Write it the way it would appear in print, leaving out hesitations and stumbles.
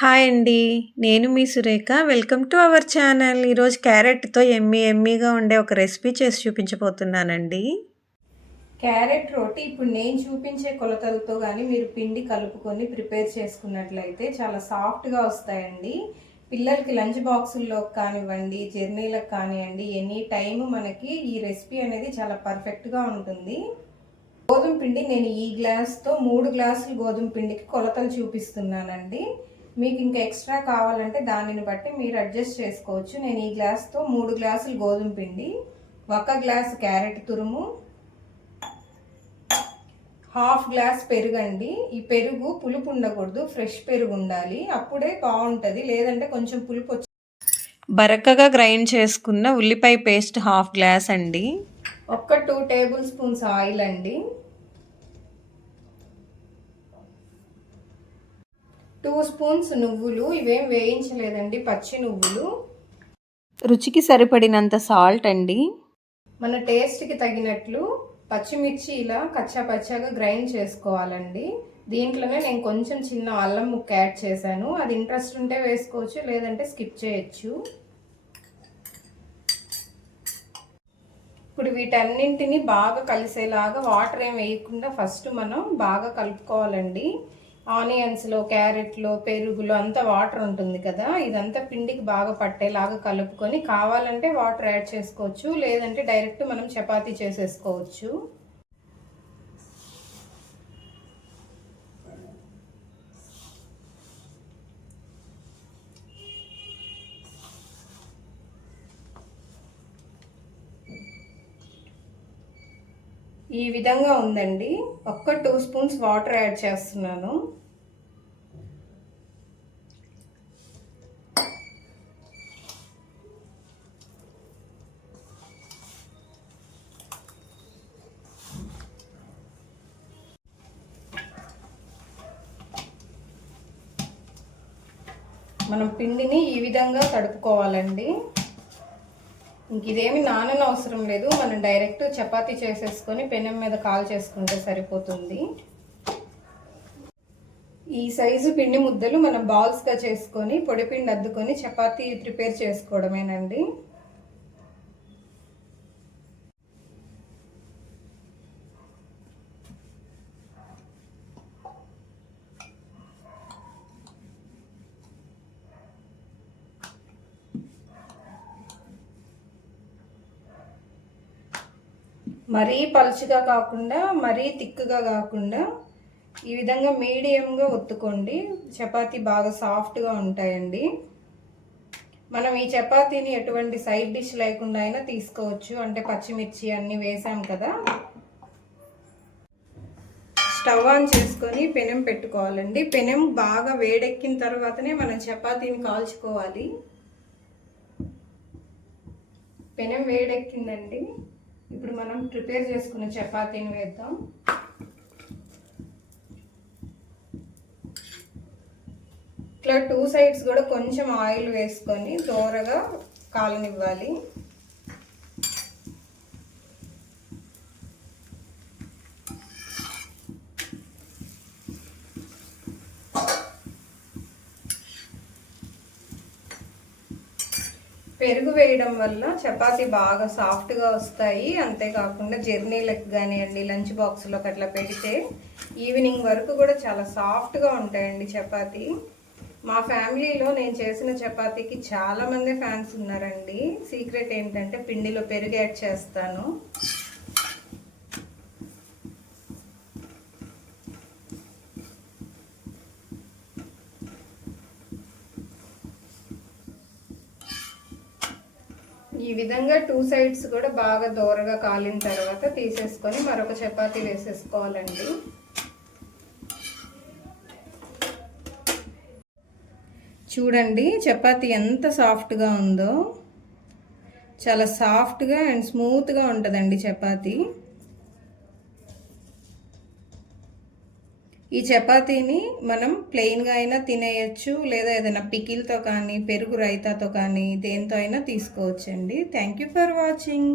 Hi అండి. నేను మీ Surekha. Welcome to our channel. ఈరోజు క్యారెట్‌తో యమ్మీగా ఉండే ఒక రెసిపీ చేసి చూపించబోతున్నానండి. క్యారెట్ రోటీ ఇప్పుడు నేను చూపించే కొలతలతో కానీ మీరు పిండి కలుపుకొని ప్రిపేర్ చేసుకున్నట్లయితే చాలా సాఫ్ట్గా వస్తాయండి. పిల్లలకి లంచ్ బాక్సుల్లో కానివ్వండి, జర్నీలకు కానివ్వండి, ఎనీ టైము మనకి ఈ రెసిపీ అనేది చాలా పర్ఫెక్ట్గా ఉంటుంది. గోధుమ పిండి నేను ఈ గ్లాస్తో 3 గ్లాసులు గోధుమ పిండికి కొలతలు చూపిస్తున్నానండి. మీకు ఇంకా ఎక్స్ట్రా కావాలంటే దానిని బట్టి మీరు అడ్జస్ట్ చేసుకోవచ్చు. నేను ఈ గ్లాస్తో 3 గ్లాసులు గోధుమ పిండి, 1 గ్లాసు క్యారెట్ తురుము, హాఫ్ గ్లాస్ పెరుగండి. ఈ పెరుగు పులుపు ఉండకూడదు, ఫ్రెష్ పెరుగు ఉండాలి, అప్పుడే బాగుంటుంది. లేదంటే కొంచెం పులుపు వచ్చి బరకగా గ్రైండ్ చేసుకున్న ఉల్లిపాయ పేస్ట్ హాఫ్ గ్లాస్ అండి. 2 టేబుల్ స్పూన్స్ ఆయిల్ అండి, 2 స్పూన్స్ నువ్వులు, ఇవేం వేయించలేదండి, పచ్చి నువ్వులు. రుచికి సరిపడినంత సాల్ట్ అండి. మన టేస్ట్కి తగినట్లు పచ్చిమిర్చి ఇలా కచ్చా పచ్చాగా గ్రైండ్ చేసుకోవాలండి. దీంట్లోనే నేను కొంచెం చిన్న అల్లం ముక్క యాడ్ చేశాను. అది ఇంట్రెస్ట్ ఉంటే వేసుకోవచ్చు, లేదంటే స్కిప్ చేయొచ్చు. ఇప్పుడు వీటన్నింటినీ బాగా కలిసేలాగా వాటర్ ఏం వేయకుండా ఫస్ట్ మనం బాగా కలుపుకోవాలండి. ఆనియన్స్లో, క్యారెట్లో, పెరుగులో అంతా వాటర్ ఉంటుంది కదా, ఇదంతా పిండికి బాగా పట్టేలాగా కలుపుకొని కావాలంటే వాటర్ యాడ్ చేసుకోవచ్చు, లేదంటే డైరెక్ట్ మనం చపాతీ చేసేసుకోవచ్చు. ఈ విధంగా ఉందండి. 2 స్పూన్స్ వాటర్ యాడ్ చేస్తున్నాను. మనం పిండిని ఈ విధంగా తడుపుకోవాలండి. ఇంక ఇదేమి నానని అవసరం లేదు, మనం డైరెక్ట్ చపాతీ చేసేసుకొని పెనం మీద కాల్ చేసుకుంటే సరిపోతుంది. ఈ సైజు పిండి ముద్దలు మనం బాల్స్గా చేసుకొని పొడి పిండి అద్దుకొని చపాతీ ప్రిపేర్ చేసుకోవడమేనండి. మరీ పలుచగా కాకుండా, మరీ థిక్గా కాకుండా ఈ విధంగా మీడియంగా ఒత్తుకోండి. చపాతీ బాగా సాఫ్ట్గా ఉంటాయండి. మనం ఈ చపాతీని ఎటువంటి సైడ్ డిష్ లేకుండా అయినా తీసుకోవచ్చు, అంటే పచ్చిమిర్చి అన్నీ వేసాం కదా. స్టవ్ ఆన్ చేసుకొని పెనం పెట్టుకోవాలండి. పెనం బాగా వేడెక్కిన తర్వాతనే మనం చపాతీని కాల్చుకోవాలి. పెనం వేడెక్కిందండి. ఇప్పుడు మనం ప్రిపేర్ చేసుకున్న చపాతీని వేద్దాం. ఇట్లా 2 సైడ్స్ కూడా కొంచెం ఆయిల్ వేసుకొని దోరగా కాలనివ్వాలి. పెరుగు వేయడం వల్ల చపాతీ బాగా సాఫ్ట్గా వస్తాయి. అంతేకాకుండా జర్నీలకు కానివ్వండి, లంచ్ బాక్స్లోకి అట్లా పెడితే ఈవినింగ్ వరకు కూడా చాలా సాఫ్ట్గా ఉంటాయండి చపాతీ. మా ఫ్యామిలీలో నేను చేసిన చపాతీకి చాలామంది ఫ్యాన్స్ ఉన్నారండి. సీక్రెట్ ఏంటంటే పిండిలో పెరుగు యాడ్ చేస్తాను. ఈ విధంగా 2 సైడ్స్ కూడా బాగా దోరగా కాలిన తర్వాత తీసేసుకొని మరొక చపాతీ వేసేసుకోవాలండి. చూడండి చపాతీ ఎంత సాఫ్ట్గా ఉందో. చాలా సాఫ్ట్గా అండ్ స్మూత్గా ఉంటుందండి చపాతీ. ఈ చపాతీని మనం ప్లెయిన్గా అయినా తినేయచ్చు, లేదా ఏదైనా పికిల్తో కానీ, పెరుగు రైతాతో కానీ దేంతో అయినా తీసుకోవచ్చండి. Thank you for watching.